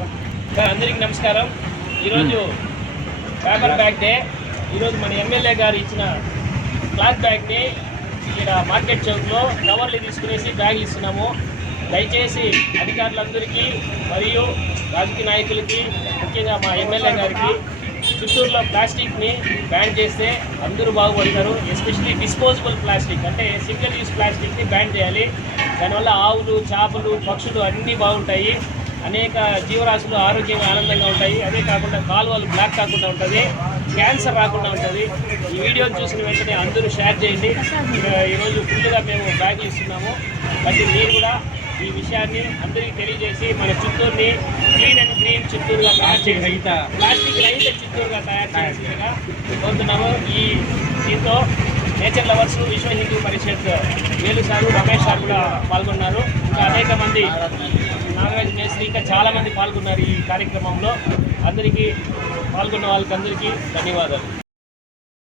అందరికీ నమస్కారం. ఈరోజు పేపర్ బ్యాగ్ డే. ఈరోజు మన ఎమ్మెల్యే గారు ఇచ్చిన క్లాత్ బ్యాగ్ని ఇక్కడ మార్కెట్ చౌక్లో కవర్లు తీసుకునేసి బ్యాగులు ఇస్తున్నాము. దయచేసి అధికారులందరికీ మరియు రాజకీయ నాయకులకి, ముఖ్యంగా మా ఎమ్మెల్యే గారికి చిత్తూరులో ప్లాస్టిక్ని బ్యాన్ చేస్తే అందరూ బాగుపడతారు. ఎస్పెషలీ డిస్పోజబుల్ ప్లాస్టిక్ అంటే సింగిల్ యూజ్ ప్లాస్టిక్ని బ్యాన్ చేయాలి. దానివల్ల ఆవులు, చేపలు, పక్షులు అన్నీ బాగుంటాయి. అనేక జీవరాశులు ఆరోగ్యంగా ఆనందంగా ఉంటాయి. అదే కాకుండా కాలువలు బ్లాక్ కాకుండా ఉంటుంది, క్యాన్సర్ రాకుండా ఉంటుంది. ఈ వీడియోని చూసిన వెంటనే అందరూ షేర్ చేయండి. ఈరోజు ఫుల్గా మేము బ్యాగులు ఇస్తున్నాము. కాబట్టి మీరు కూడా ఈ విషయాన్ని అందరికీ తెలియజేసి మన చిత్తూరుని క్లీన్ అండ్ గ్రీన్ చిత్తూరుగా తయారు చేసి, ప్లాస్టిక్ రహిత చిత్తూరుగా తయారు చేసేదిగా కోరుతున్నాము. దీంతో నేచర్ లవర్స్, విశ్వ హిందూ పరిషత్ వేలు సారు, రమేష్ సార్ కూడా పాల్గొన్నారు. ఇంకా అనేక మంది, నాగరాజ్ మేస్త్రి, ఇంకా చాలామంది పాల్గొన్నారు ఈ కార్యక్రమంలో. అందరికీ పాల్గొన్న వాళ్ళకందరికీ ధన్యవాదాలు.